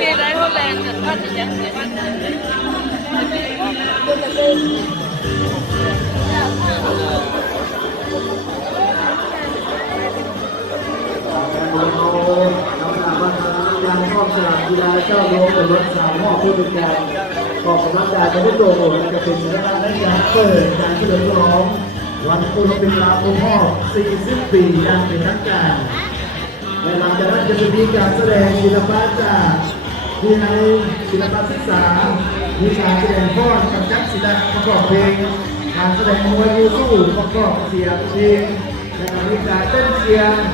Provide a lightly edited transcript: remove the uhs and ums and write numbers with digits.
มีอะไรเขาแรงแต่ท่านยังเสียงยังข้อสนามกีฬาเจ้าโรงแต่รถสามหม้อผู้บริการกองกำลังการจะได้โดดจะเป็นการได้การเปิดการเฉลิมฉลองวันโอลิมปิกลาโอพ่อ40 ปีอย่างเป็นทางการและหลังจากนั้นจะมีการแสดงศิลปะจากวิทยาลัยศิลปศึกษามีการแสดงฟ้อนกับจักรศิลปะประกอบเพลงการแสดงมวยยูสู้ประกอบเสียงเพลงและมีการเต้นเชียร์